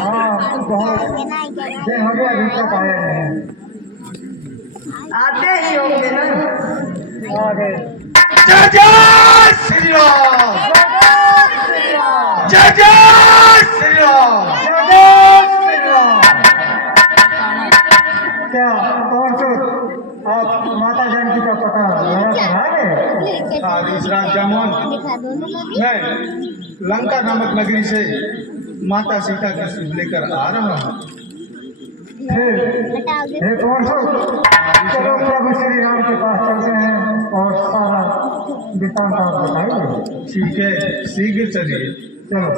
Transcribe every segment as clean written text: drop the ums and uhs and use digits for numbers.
हाँ बहुत दिन हो गया, अभी तक आया नहीं। आते ही होंगे ना। आ गए। जय जय श्री राम, जय जय श्री राम। क्या कौन से आप माता जानकी का पता लगा गए? दूसरा जमन मैं लंका नामक नगरी से माता सीता का शुभ लेकर आ रहा हूँ। हे कौन सो, चलो प्रभु श्री राम के पास चलते हैं और सारा वृत्तांत आप बताइए। ठीक है, शीघ्र चलिए। चलो।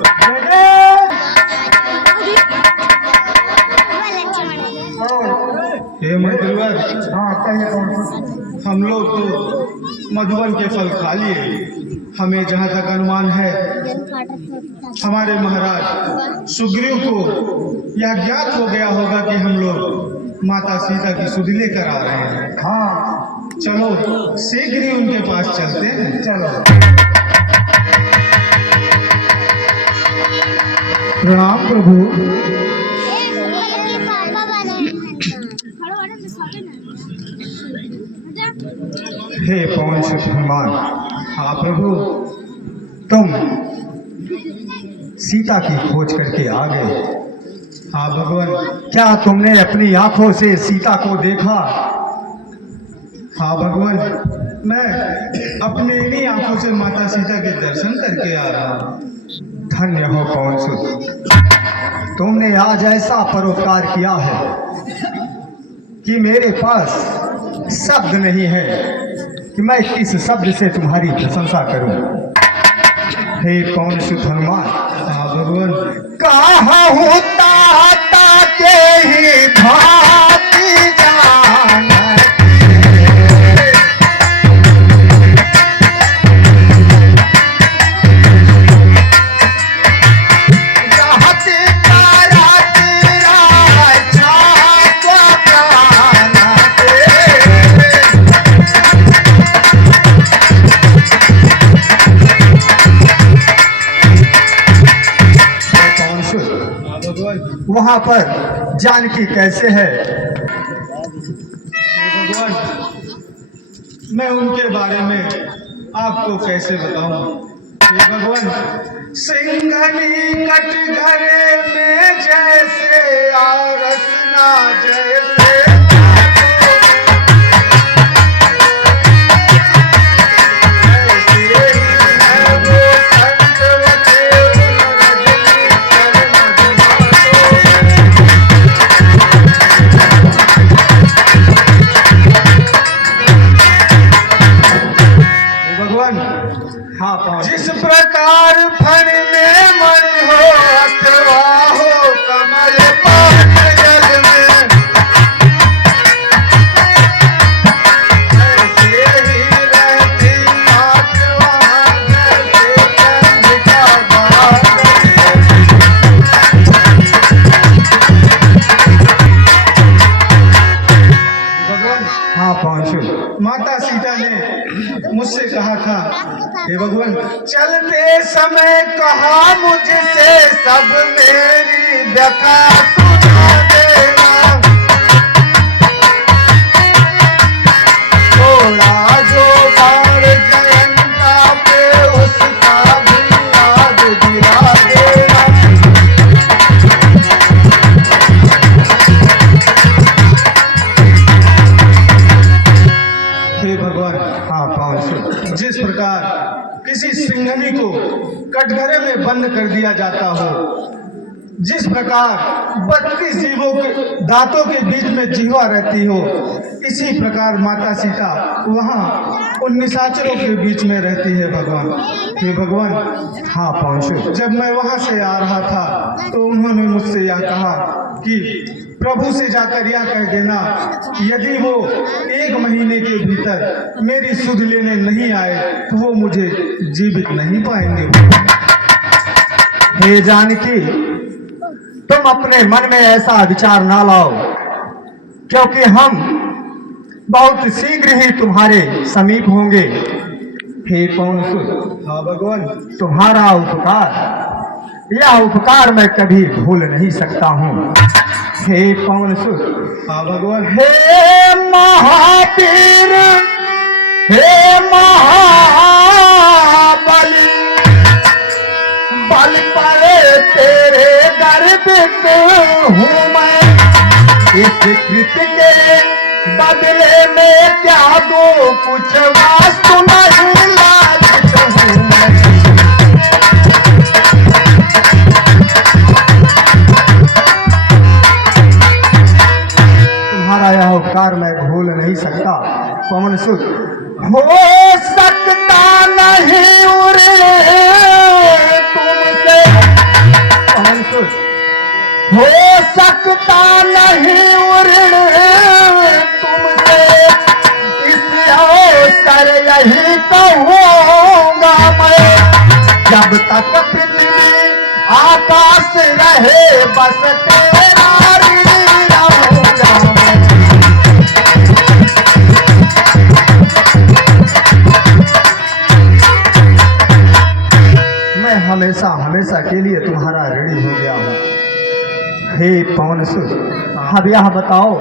हे मंत्रीवर, हाँ कहिए कौन सा। हम लोग तो मधुबन के फल खा लिए। हमें जहाँ तक अनुमान है, हमारे महाराज सुग्रीव को यह ज्ञात हो गया होगा कि हम लोग माता सीता की सुध लेकर आ रहे हैं। हाँ चलो शीघ्र ही उनके पास चलते हैं। चलो। प्रणाम प्रभु। हे पवन सुत हनुमान, हाँ प्रभु। तुम सीता की खोज करके आ गए। हाँ भगवान। क्या तुमने अपनी आंखों से सीता को देखा? हाँ भगवान, मैं अपनी इन्हीं आंखों से माता सीता के दर्शन करके आ रहा हूँ। धन्य हो पवन सुत, तुमने आज ऐसा परोपकार किया है कि मेरे पास शब्द नहीं है कि मैं किस शब्द से तुम्हारी प्रशंसा करूं। हे पवन सुत हनुमान। हाँ भगवान। कहाँ होता के ही भांति जानती, रहते तारा तेरा जागो प्राण दे। पवन सुत, हाँ भगवान। वहां पर जानकी कैसे है? हे भगवान, मैं उनके बारे में आपको कैसे बताऊं। हे भगवान, सिंघनी कटघरे में जैसे आरसना जैसे भगवान। हाँ पवन जिस प्रकार फण में मन हो अथवा हो कमल पात जल में, ऐसे ही रहती बात वहाँ जैसे चंद्रिका बात। भगवान, हाँ पवन सुत, माता सीता ने मुझसे कहा था, हे भगवान, चलते समय कहा मुझसे सब मेरी व्यथा सुना देना। थोड़ा जो बार जयंता पे उसका भी याद दिला देना। हे भगवान, हाँ पवन सुत, जिस प्रकार किसी सिंघनी को कटघरे में बंद कर दिया जाता हो, जिस प्रकार 32 जीवों के दांतों के बीच में जीवा रहती हो, इसी प्रकार माता सीता वहाँ उन निशाचरों के बीच में रहती है भगवान। हे भगवान, हाँ पवन सुत, जब मैं वहाँ से आ रहा था तो उन्होंने मुझसे यह कहा कि प्रभु से जाकर यह कह देना, यदि वो 1 महीने के भीतर मेरी सुध लेने नहीं आए तो वो मुझे जीवित नहीं पाएंगे। हे जानकी, तुम अपने मन में ऐसा विचार ना लाओ, क्योंकि हम बहुत शीघ्र ही तुम्हारे समीप होंगे। हे पवन सुत, हाँ भगवान। तुम्हारा उपकार यह उपकार मैं कभी भूल नहीं सकता हूँ। हे पवन सुत, हाँ भगवान। हे महावीर, हे महाबली, बल पर तेरे गर्वित हूँ मैं। इस कृत्य के बदले में क्या दो, कुछ वास्तु नहीं लायक हूँ मैं। तुम्हारा यह उपकार मैं भूल नहीं सकता पवन सुत। हो सकता नहीं उरे तुमसे पवन सुत, हो सकता नहीं उरे तुमसे, इस अवसर यही कहूँगा मैं। जब तक पृथ्वी आकाश रहे बस तेरा ऋणी रहूँगा मैं। मैं हमेशा हमेशा के लिए तुम्हारा ऋणी हो गया हूँ। हे पवन सुत, अब यह बताओ,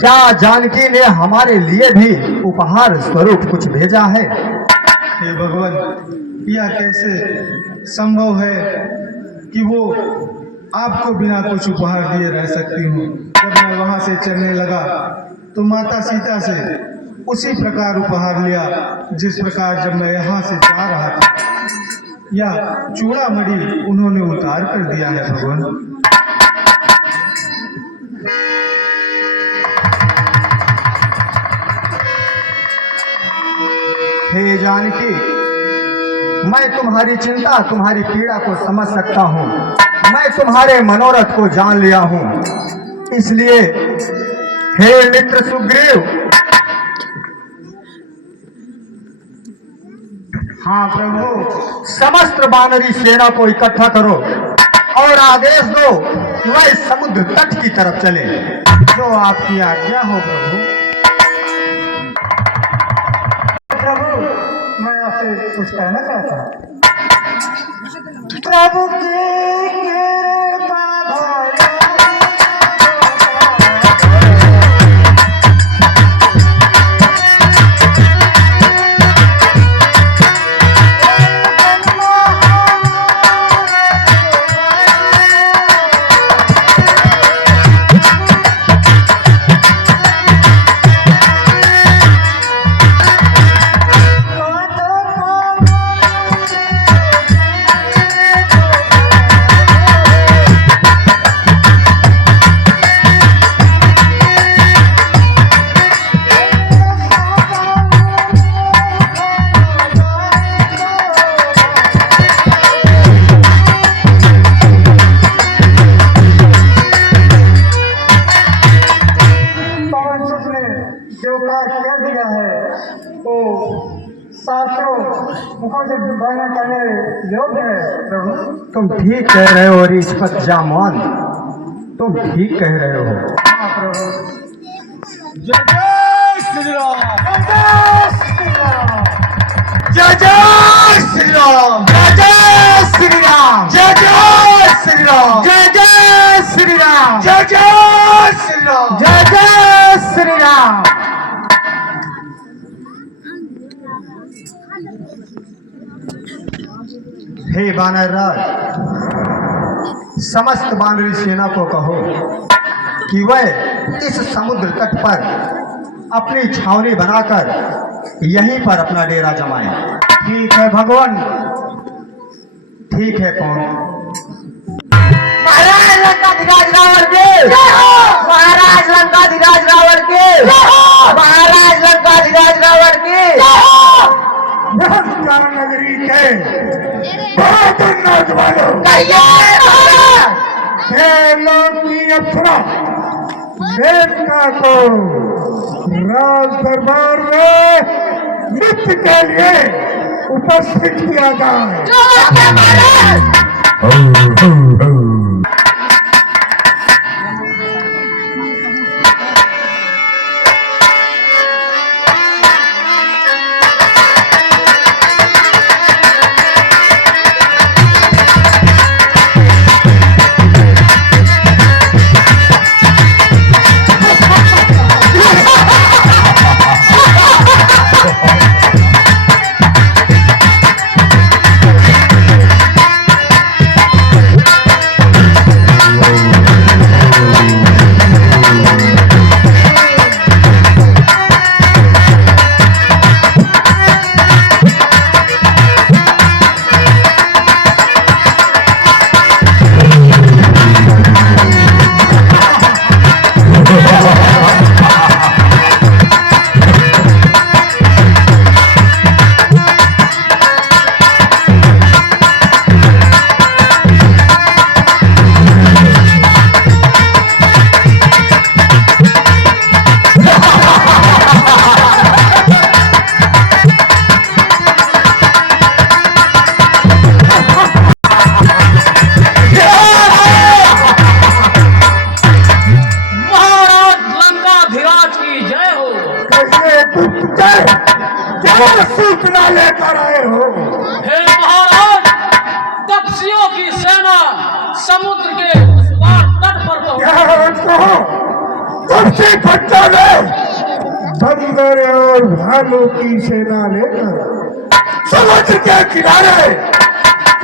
क्या जानकी ने हमारे लिए भी उपहार स्वरूप कुछ भेजा है? हे भगवान, यह कैसे संभव है कि वो आपको बिना कुछ उपहार दिए रह सकती हूँ? जब मैं वहाँ से चलने लगा तो माता सीता से उसी प्रकार उपहार लिया जिस प्रकार जब मैं यहाँ से जा रहा था। यह चूड़ामणि उन्होंने उतार कर दिया है भगवान। हे जानकी, मैं तुम्हारी चिंता, तुम्हारी पीड़ा को समझ सकता हूँ। मैं तुम्हारे मनोरथ को जान लिया हूँ। इसलिए हे मित्र सुग्रीव, हाँ प्रभु, समस्त वानरी सेना को इकट्ठा करो और आदेश दो कि वह इस समुद्र तट की तरफ चले। जो आपकी आज्ञा हो प्रभु। प्रभु, मैं आपसे कुछ कहना चाहता हूँ। प्रभु की कृपा तुम ठीक कह रहे हो रिश्वत जामवान, तुम ठीक कह रहे हो। जय जय श्री राम, जय जय श्री राम, जय जय श्री राम, जय जय श्री राम, जय जय श्री राम, जय जय श्री राम, जय जय श्री राम। हे वानर राज, समस्त वानरी सेना को कहो कि वह इस समुद्र तट पर अपनी छावनी बनाकर यहीं पर अपना डेरा जमाए। ठीक है भगवान, ठीक है। कौन? महाराज लंकाधिराज रावण के, महाराज लंकाधिराज रावण के, महाराज लंकाधिराज रावण के, नगरी के बहादुर नौजवानों, अप्सरा देवता को राज दरबार में नृत्य के लिए उपस्थित किया जाए। तपसी बच्चों ने बंदर और भालू की सेना लेकर समुद्र के किनारे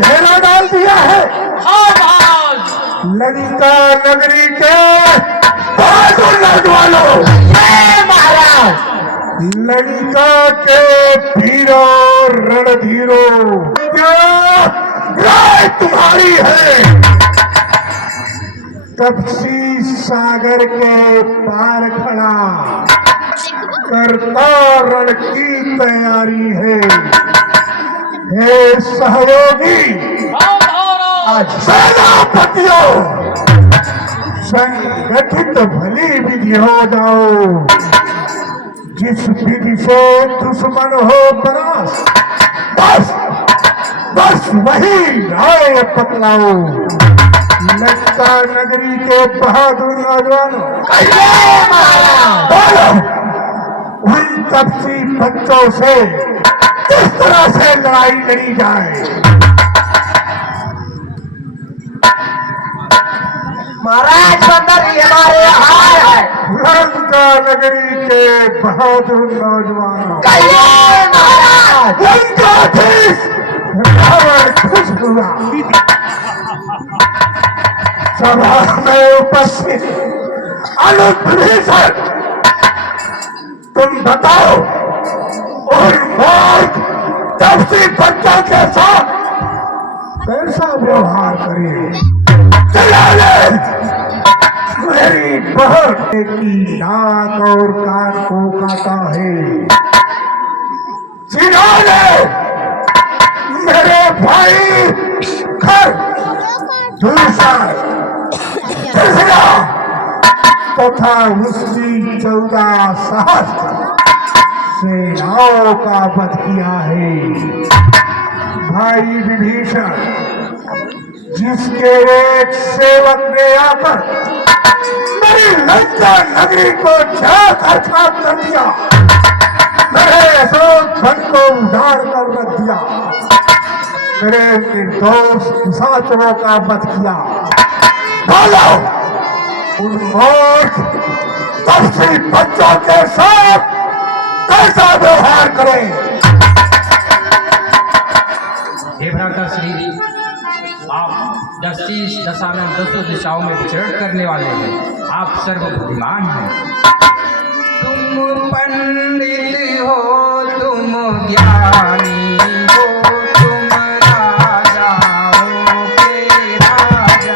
घेरा डाल दिया है। हाँ महाराज। लंका नगरी के बहादुर नौजवानों, महाराज। लंका के वीरों रणधीरों, राय तुम्हारी है। तपसी सागर के पार खड़ा करता रण की तैयारी है। हे सहयोगी, आज सेनापतियों, संगठित भली विधि हो जाओ। जिस विधि से दुश्मन हो परास, बस वही राय पकड़ाओ। लंका नगरी के बहादुर नौजवानों, बोलो उन तपसी बच्चों से किस तरह से लड़ाई लड़ी जाए। महाराज बंदर जी हमारे यहाँ है। लंका नगरी के बहादुर नौजवानों, महाराज। लंकाधीश रावण खुश हुआ। सभा में उपस्थित अनुभीषण, तुम बताओ और मूर्ख तपसी बच्चों के साथ कैसा व्यवहार करें। चला ले मेरी बहन की नाक और कान को काटा है। जिन्होंने मेरे भाई घर दूसर तथा उसकी 14 सहस्त्र सेनाओं का वध किया है। भाई विभीषण, जिसके एक सेवक ने आकर मेरी लंका नगरी को जाकर खाक कर दिया, मेरे अशोक वन को उजाड़ कर रख दिया, मेरे निर्दोष निशाचरों का वध किया। बोलो उन मूर्ख तपसी बच्चों के साथ कैसा व्यवहार करें। हे भ्राता श्री, आप दशानन 10 दिशाओं में विचरण करने वाले हैं। आप सर्वबुद्धिमान हैं। तुम पंडित हो, तुम ज्ञानी हो, तुम राजाओं के राजा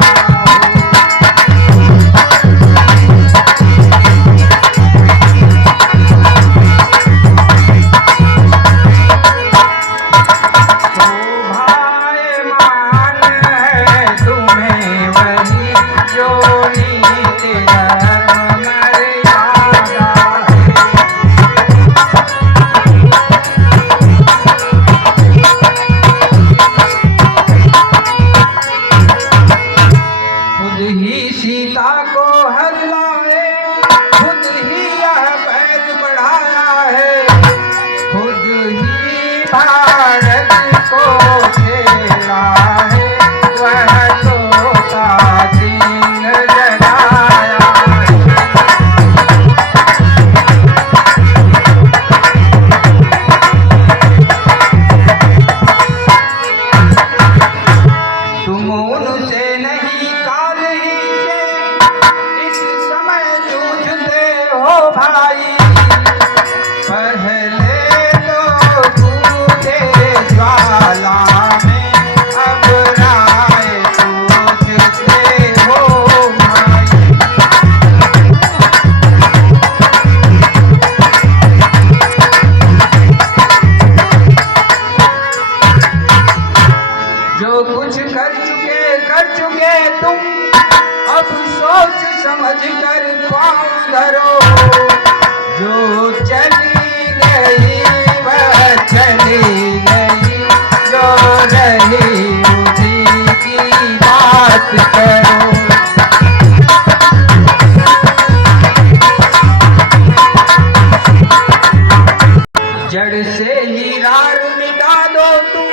जड़ से ही रार मिटा दो तुम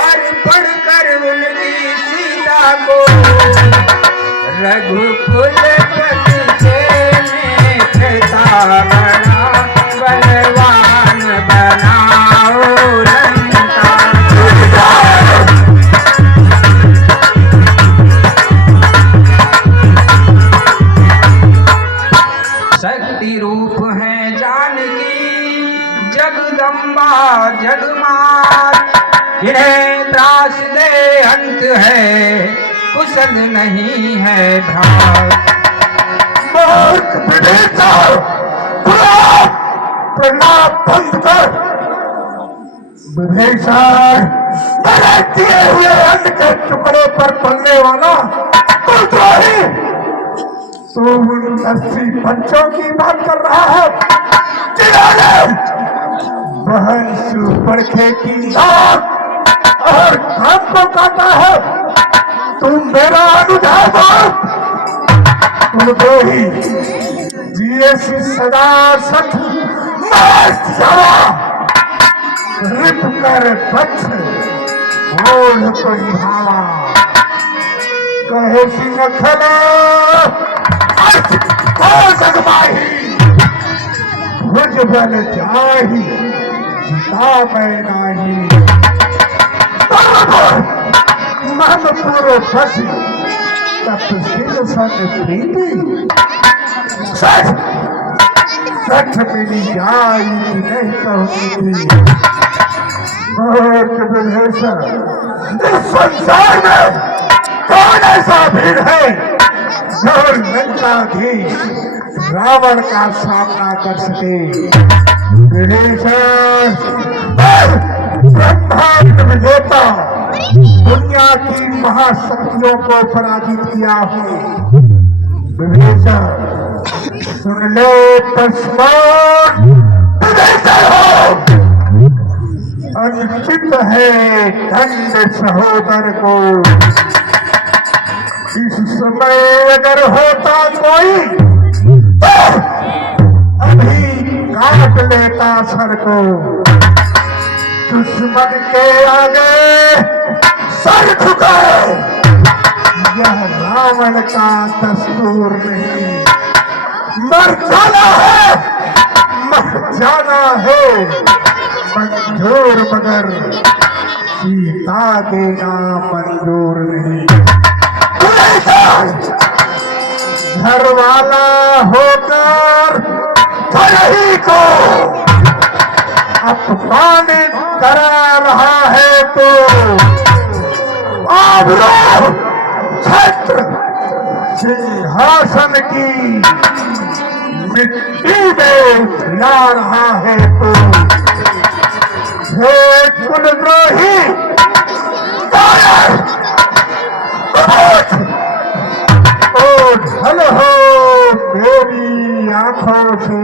और पढ़कर उनकी सीता को रघुकुल पति से जगमार, इन्हें त्रास दे अंत है, कुशल नहीं है भ्रात। मूर्ख विदेशा, प्रलाप बंद कर। विभीषण, मेरे दिए हुए अन्न के टुकड़े पर पलने वाला कुलद्रोही, तू उन 80 बच्चों की बात कर रहा है जिन्होंने बहन सुपरखे की नाक और कान को काटा है। तुम मेरा अनुधान कुलद्रोही, जिए सी सदा सठ मर जावा। रिप कर बच्च ओढ़ को निभावा, कहे सिंह खला जगमाही, भुज बल जाही जीता मैं नाही। मन पूरे फंसी तप सिंह सन प्रीति, सच सच मिली जाई नहीं कहूँगी थी। विभीषण, इस संसार में कौन ऐसा भीड़ है जो लंकाधीश रावण का सामना कर सके। विभीषण, ब्रह्मांड विजेता, दुनिया की महाशक्तियों को पराजित किया हूँ। विभीषण, सुन लो तस्मात् विभीषण हो, अनुचित है दंड सहोदर को। इस समय अगर होता कोई तो अभी काट लेता सर को। दुश्मन के आगे सर झुकाए, यह रावण का दस्तूर नहीं। मर जाना है, मर जाना है मंजूर, मगर सीता देना मंजूर नहीं। घर वाला होकर ही को अपमानित करा रहा है तो आबरू छत्र सिंहासन की मिट्टी में खिला रहा है तो हे कुलद्रोही, ओ ढल हो मेरी आंखों से।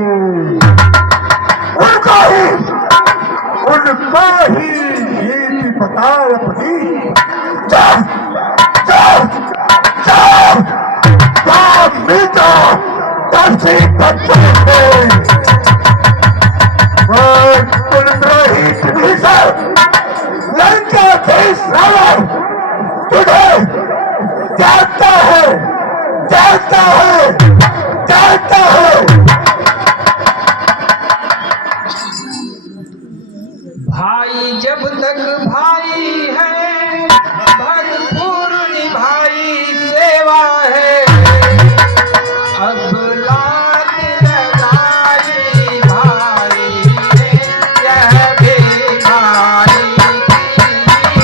उनको ही नीति बता अपनी। जाओ जाओ जाओ, काम मिटा दर्शी बच्चों से। कुलद्रोही विभीषण, लंकाधीश रावण तुझे जानता है, जानता है, जानता है। भाई जब तक भाई है, भरपूर निभाई सेवा है। अब लात लगाई भाई ने, यह भी भाई की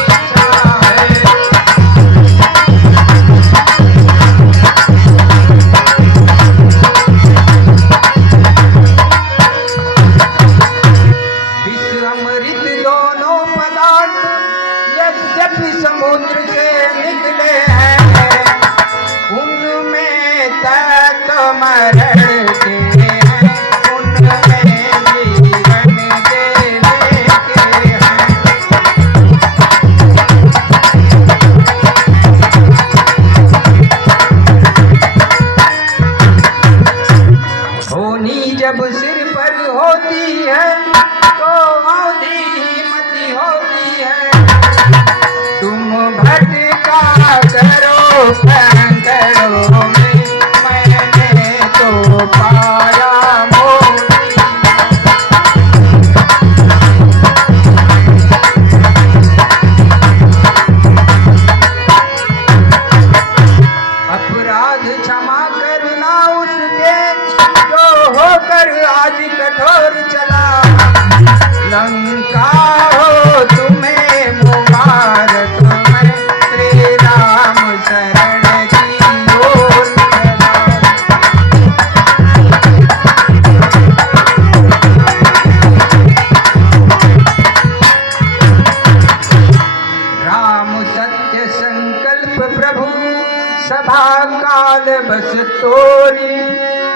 इच्छा है। विष अमृत दोनों पदार्थ यद्यपि समुद्र से निकले हैं, उनमें तक मरण के हैं, उनमें जीवन देने के हैं। होनी जब सिर पर होती है तो आधी हिम्मती होती है। तुम भटका करो कंकड़ों में, मैंने तो पाया मोती। अपराध अपराध क्षमा करना उसके जो होकर आज कठोर चला। लंका हो तुम्हें मुबारक, मैं श्री राम शरण की ओर चला। राम सत्य संकल्प प्रभु सभा काल बस तोरी,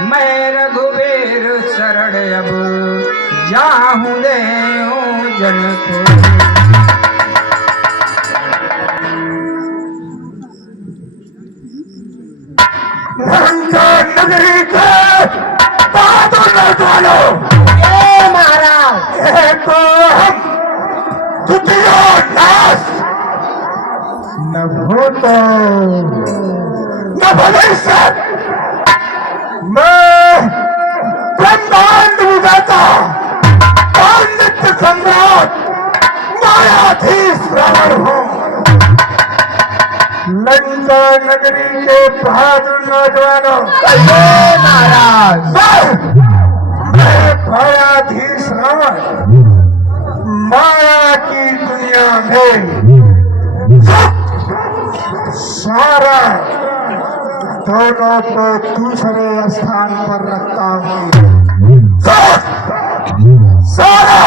मैं रघुवीर शरण अब जाहूं दे जन थोरी। लंका नगरी के बहादुर नौजवानों, ए महाराज, एक तो हम द्वितीय नाश, न भूत न भविष्य, मैं ब्रह्मांड विधाता और नित्य सम्राट मायाधीश रावण हूँ। लंका नगरी के बहादुर नौजवानों, महाराज, मैं मायाधीश रावण माया की दुनिया में सारा दोनों को दूसरे स्थान पर रखता हूँ। सारा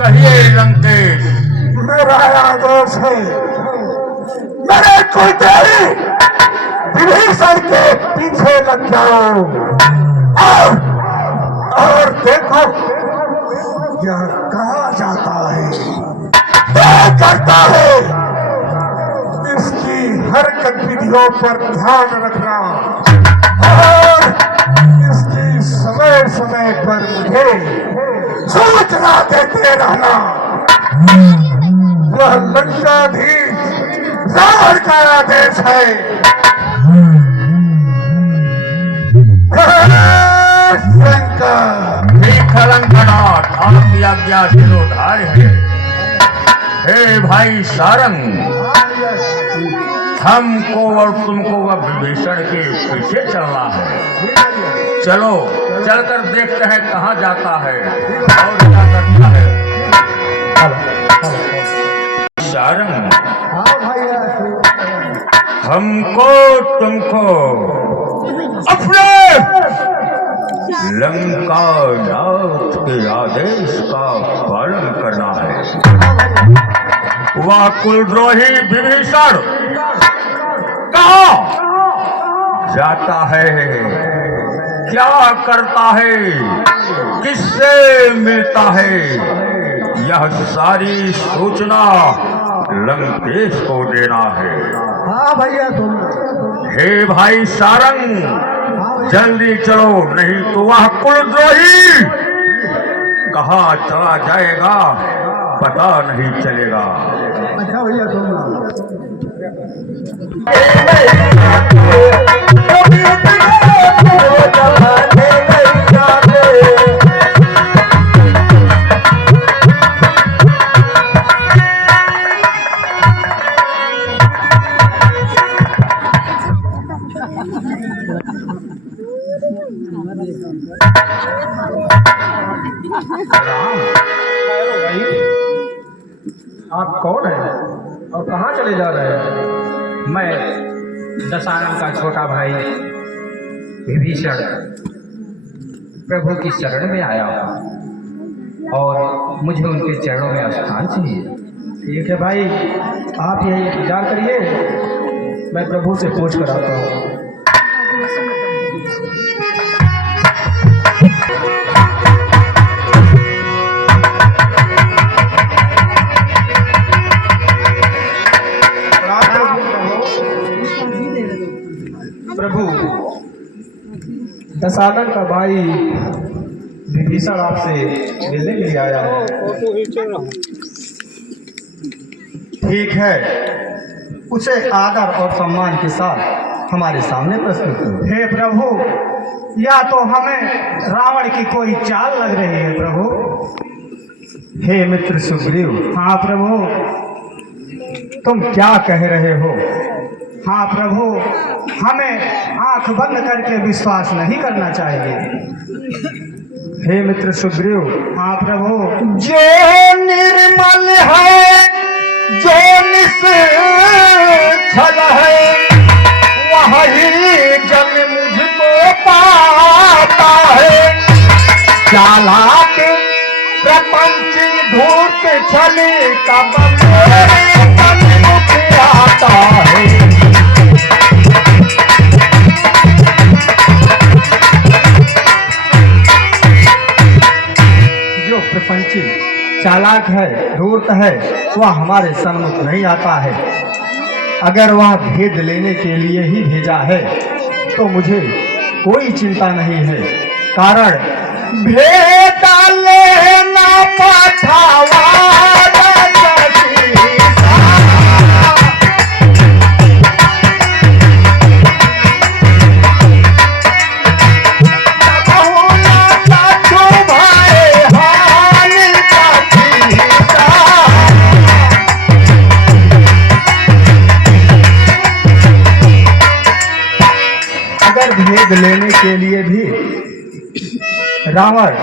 कहिए लंकेश, मेरा आदेश है, मेरे कुलते ही विभीषण के पीछे लग जाओ और देखो यह कहाँ जाता है, क्या करता है, इसकी हर गतिविधियों पर ध्यान रखना और इसकी समय समय पर मुझे सूचना देते रहना। वह लंकाधीश रावण का आदेश है। ठीक है लंकनाथ, आपकी आज्ञा सिरोधार्य है। हे भाई सारंग, हमको और तुमको वह विभीषण के पीछे चलना है। चलो चलकर देखते हैं कहाँ जाता है और क्या करता है। सारंग, हमको तुमको अपने लंका नाथ के आदेश का पालन करना है। वह कुलद्रोही विभीषण कहाँ जाता है, क्या करता है, किससे मिलता है, यह सारी सूचना लंकेश को देना है। हाँ भैया तुम हे भाई सारंग, जल्दी चलो, नहीं तो वह कुलद्रोही कहाँ चला जाएगा पता नहीं चलेगा। अच्छा भैया तुम आप कौन हैं और कहाँ चले जा रहे हैं? मैं दशानन का छोटा भाई विभीषण प्रभु की शरण में आया हूँ और मुझे उनके चरणों में स्थान चाहिए। ठीक है भाई, आप यही इंतजार करिए, मैं प्रभु से पूछ कर आता हूँ। प्रभु, दशानन का भाई विभीषण आपसे मिलने के लिए आया है। ठीक है, उसे आदर और सम्मान के साथ हमारे सामने प्रस्तुत करो। हे प्रभु, या तो हमें रावण की कोई चाल लग रही है प्रभु। हे मित्र सुग्रीव। हाँ प्रभु, तुम क्या कह रहे हो? हाँ प्रभु, हमें आंख बंद करके विश्वास नहीं करना चाहिए। हे मित्र सुग्रीव। हाँ प्रभु। जो निर्मल है, जो निश्चल है, वही जन मुझको पाता है। चालाक प्रपंच धूर्त छले कब मेरे सन्मुख आता है। जो प्रपंची चालाक है, धूर्त है, वह हमारे सन्मुख नहीं आता है। अगर वह भेद लेने के लिए ही भेजा है तो मुझे कोई चिंता नहीं है। कारण भेद लेना पठावा भेद लेने के लिए भी रावण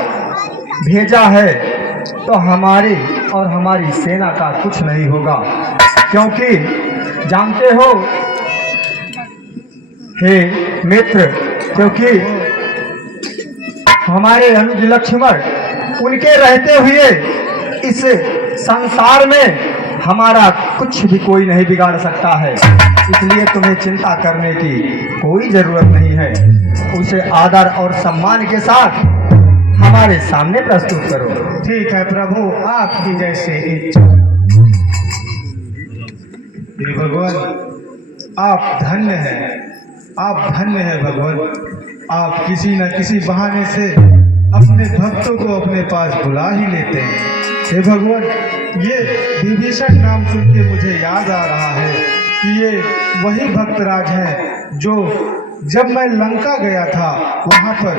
भेजा है तो हमारी और हमारी सेना का कुछ नहीं होगा, क्योंकि जानते हो हे मित्र, क्योंकि हमारे अनुज लक्ष्मण उनके रहते हुए इस संसार में हमारा कुछ भी कोई नहीं बिगाड़ सकता है। इसलिए तुम्हें चिंता करने की कोई जरूरत नहीं है। उसे आदर और सम्मान के साथ हमारे सामने प्रस्तुत करो। ठीक है प्रभु, आपकी जैसे इच्छा। हे भगवान, आप धन्य हैं, आप धन्य हैं भगवान। आप किसी न किसी बहाने से अपने भक्तों को अपने पास बुला ही लेते हैं। हे भगवान, ये विभीषण नाम सुन के मुझे याद आ रहा है कि ये वही भक्तराज हैं जो जब मैं लंका गया था वहाँ पर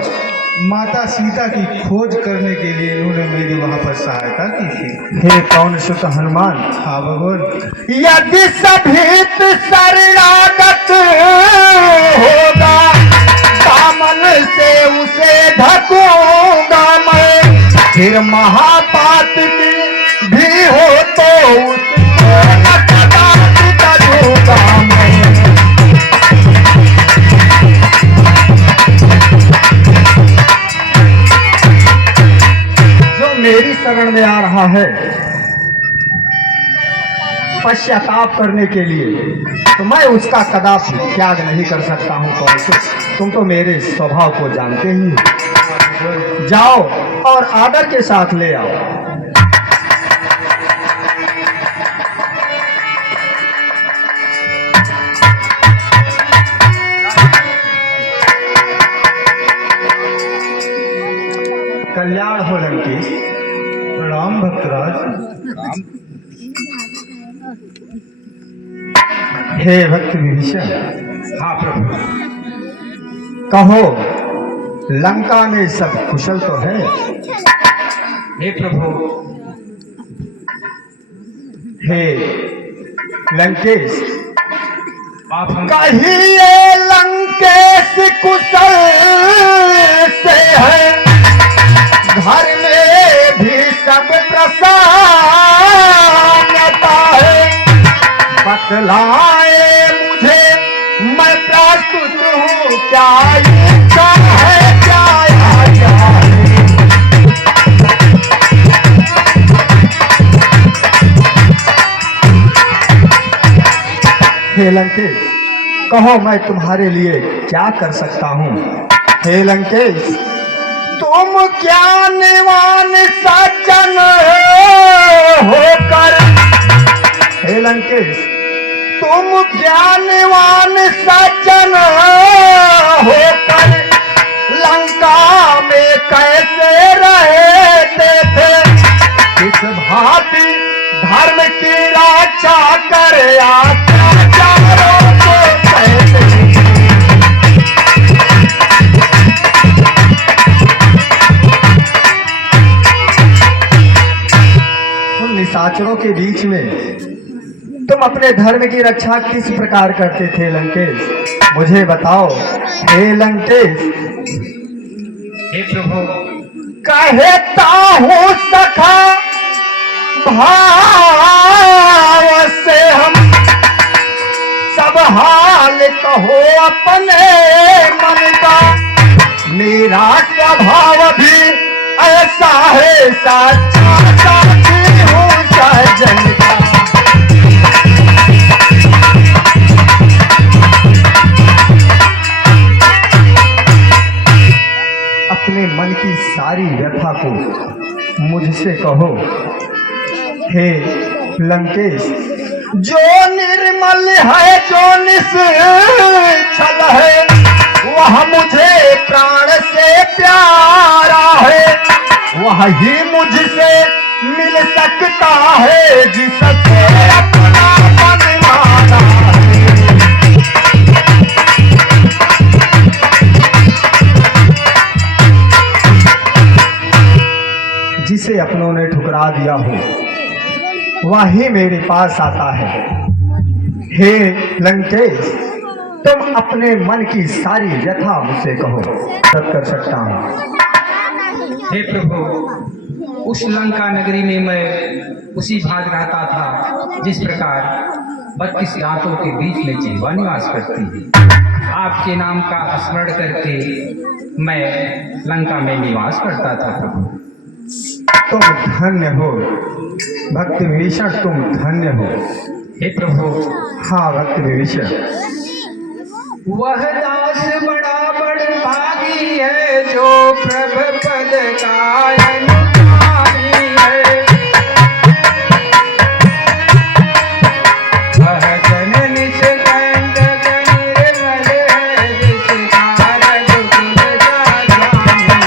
माता सीता की खोज करने के लिए इन्होंने मेरी वहाँ पर सहायता की थी। हे पवन सुत हनुमान। हाँ भगवान। यदि सभीत शरणागत होगा, दामन से उसे ढकूंगा मैं। फिर महापातकी भी हो तो उसको कदाचित करूंगा मैं। जो मेरी शरण में आ रहा है पश्चाताप करने के लिए, तो मैं उसका कदापि त्याग नहीं कर सकता हूँ। कौन से तुम तो मेरे स्वभाव को जानते ही हो। जाओ और आदर के साथ ले आओ। कल्याण हो लंकेश। प्रणाम भक्तराज। हे भक्त विभीषण। हाँ प्रभु। कहो, लंका में सब कुशल तो है? हे प्रभु। हे लंकेश, आप हम कहिए लंकेश कुशल से है, घर में भी सब प्रसन्नता है। बतलाए मुझे, मैं प्रस्तुत हूँ, क्या इच्छा है, क्या आज्ञा है। हे लंकेश, कहो मैं तुम्हारे लिए क्या कर सकता हूँ? हे लंकेश, तुम ज्ञानवान सज्जन होकर, हे लंकेश, तुम ज्ञानवान सज्जन होकर लंका में कैसे रहते थे। किस भांति धर्म की रक्षा कर अत्याचारों को सहते। उन निशाचरों के बीच में तुम अपने धर्म की रक्षा किस प्रकार करते थे लंकेश? मुझे बताओ हे लंकेश। हे प्रभु, कहता हूँ सखा भाव से हम सब हाल कहो अपने मन का। मेरा स्वभाव भी ऐसा है साचा साथी हूँ सजन का। अपने मन की सारी व्यथा को मुझसे कहो हे लंकेश। जो निर्मल है जो निश्चल है वह मुझे प्राण से प्यारा है। वह ही मुझसे मिल सकता है जिससे अपना मन माना है। जिसे अपनों ने ठुकरा दिया हो वही मेरे पास आता है। हे लंकेश, तुम अपने मन की सारी व्यथा मुझसे कहो, सब कर सकता हूँ। हे प्रभु, उस लंका नगरी में मैं उसी भाग रहता था जिस प्रकार 32 दांतों के बीच में जिह्वा निवास करती है। आपके नाम का स्मरण करके मैं लंका में निवास करता था प्रभु। तुम धन्य हो भक्त विभीषण, तुम धन्य हो। हे प्रभु, हाँ भक्त विभीषण, वह दास बड़ा भागी है जो प्रभु पद का अनुगामी है। वह जननी से कंटक निर्मल है जिसका रघुकुल जागामी।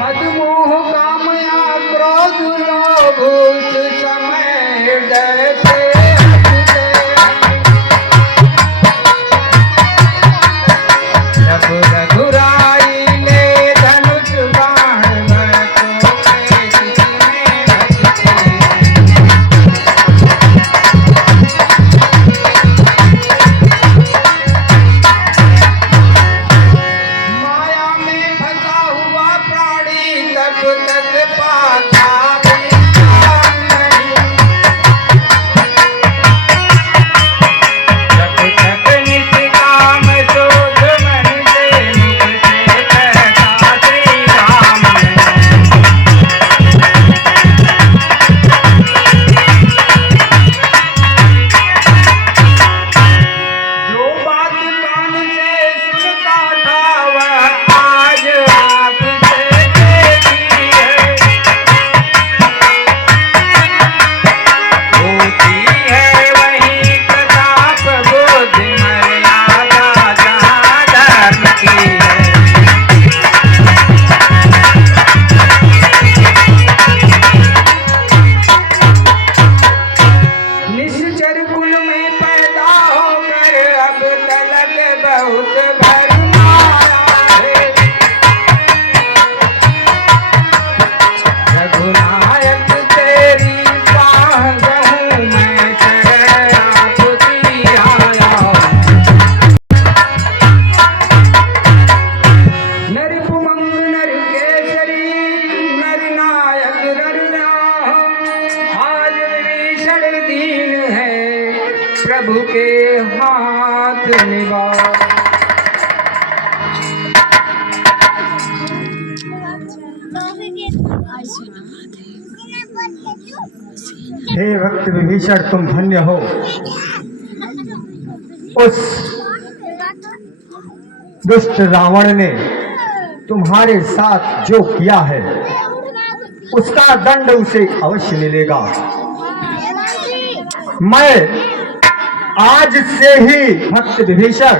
मदमोह कामया क्रोध लोभ उस समय डरते हटते। जब रघुराई ने धनुष बाण भरतों के चित में बसते। माया में फंसा हुआ प्राणी तब तक पाता विश्राम नहीं। जब तक निष्काम शोध मन से मुख से कहता श्री राम नहीं। जो बात कान से सुनता था वह आज आपसे देखी है। होती है वही प्रताप बुद्धि मर्यादा जहाँ धर्म की है। निश्चर कुल में पैदा होकर अब तलक बहुत भरमाया है। रघुनायक तेरी बाह गहूँ मैं शरण आपकी आया। नर पुमंग नर केसरी नर नायक नरनाम। आज विभीषण दीन है प्रभु के हाथ निवास। हे भक्त विभीषण, तुम धन्य हो। उस दुष्ट रावण ने तुम्हारे साथ जो किया है उसका दंड उसे अवश्य मिलेगा। मैं आज से ही भक्त विभीषण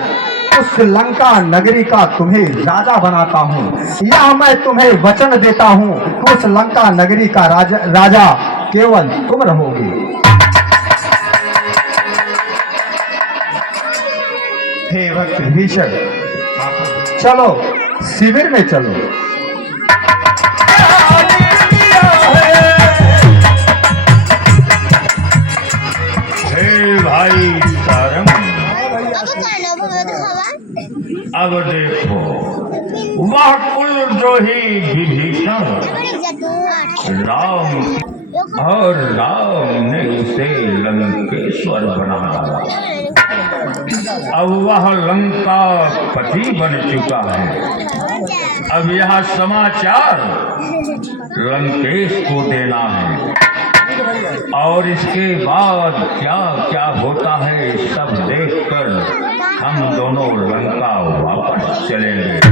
उस लंका नगरी का तुम्हें राजा बनाता हूँ। यह मैं तुम्हें वचन देता हूँ, उस लंका नगरी का राजा केवल तुम रहोगे। हे भक्त विभीषण, चलो शिविर में चलो। हे भाई सारंग, अब देखो वह कुलद्रोही विभीषण राम और राम ने उसे लंकेश्वर बना डाला। अब वह लंका पति बन चुका है। अब यह समाचार लंकेश को देना है और इसके बाद क्या क्या होता है सब देखकर हम दोनों लंका वापस चलेंगे।